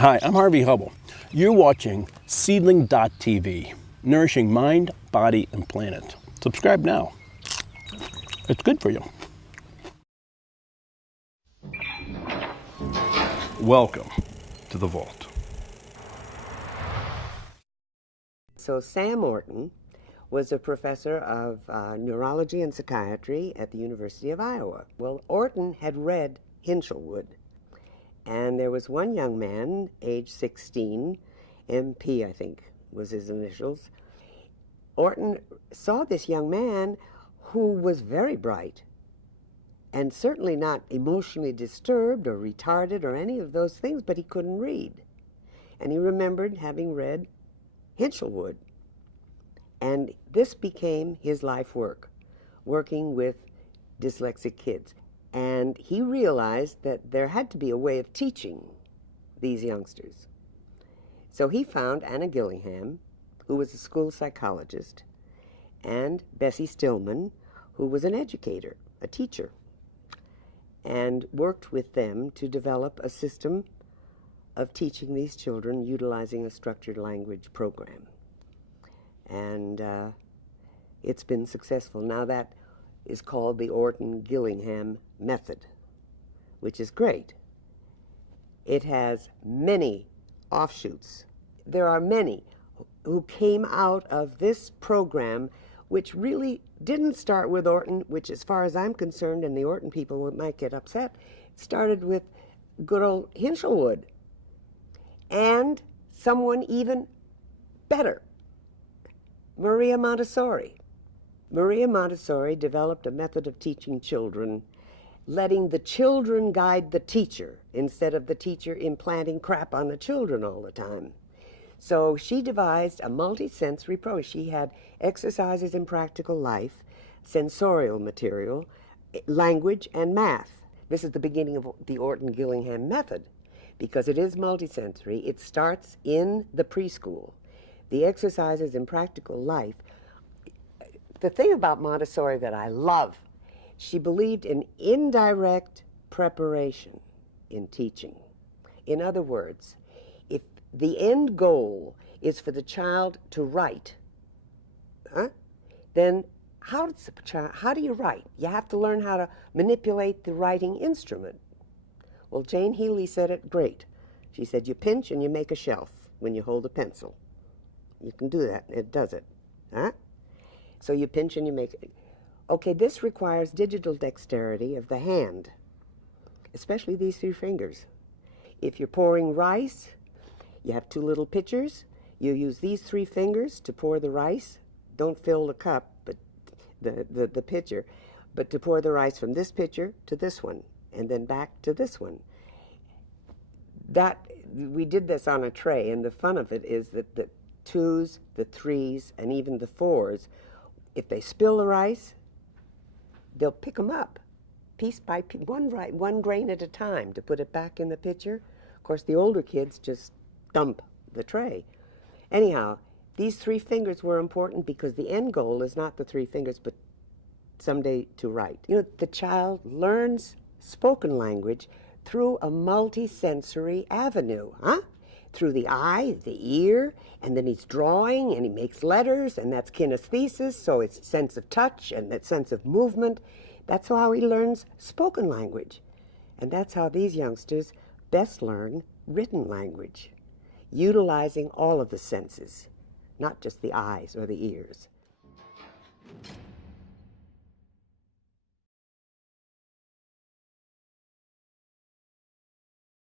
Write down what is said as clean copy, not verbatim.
Hi, I'm Harvey Hubble. You're watching Seedling.tv, nourishing mind, body, and planet. Subscribe now. It's good for you. Welcome to the Vault. So Sam Orton was a professor of neurology and psychiatry at the University of Iowa. Well, Orton had read Hinshelwood, and there was one young man, age 16, MP I think was his initials. Orton saw this young man who was very bright and certainly not emotionally disturbed or retarded or any of those things, but he couldn't read. And he remembered having read Hinshelwood. And this became his life work, working with dyslexic kids. And he realized that there had to be a way of teaching these youngsters. So he found Anna Gillingham, who was a school psychologist, and Bessie Stillman, who was an educator, a teacher, and worked with them to develop a system of teaching these children utilizing a structured language program. And it's been successful. Now that is called the Orton-Gillingham method, which is great. It has many offshoots. There are many who came out of this program, which really didn't start with Orton, which as far as I'm concerned, and the Orton people might get upset, it started with good old Hinshelwood. And someone even better, Maria Montessori. Maria Montessori developed a method of teaching children, letting the children guide the teacher instead of the teacher implanting crap on the children all the time. So she devised a multi-sensory approach. She had exercises in practical life, sensorial material, language, and math. This is the beginning of the Orton-Gillingham method because it is multisensory. It starts in the preschool. The exercises in practical life. The thing about Montessori that I love, she believed in indirect preparation in teaching. In other words, if the end goal is for the child to write, then how do you write? You have to learn how to manipulate the writing instrument. Well, Jane Healy said it great. She said, you pinch and you make a shelf when you hold a pencil. You can do that, it does it. So you pinch and you make it. Okay, this requires digital dexterity of the hand, especially these three fingers. If you're pouring rice, you have two little pitchers. You use these three fingers to pour the rice. Don't fill the cup, but the pitcher, but to pour the rice from this pitcher to this one, and then back to this one. We did this on a tray, and the fun of it is that the twos, the threes, and even the fours, if they spill the rice, they'll pick them up, piece by piece, one grain at a time to put it back in the pitcher. Of course, the older kids just dump the tray. Anyhow, these three fingers were important because the end goal is not the three fingers, but someday to write. You know, the child learns spoken language through a multi-sensory avenue, through the eye, the ear, and then he's drawing and he makes letters, and that's kinesthesis, so it's sense of touch and that sense of movement. That's how he learns spoken language. And that's how these youngsters best learn written language, utilizing all of the senses, not just the eyes or the ears.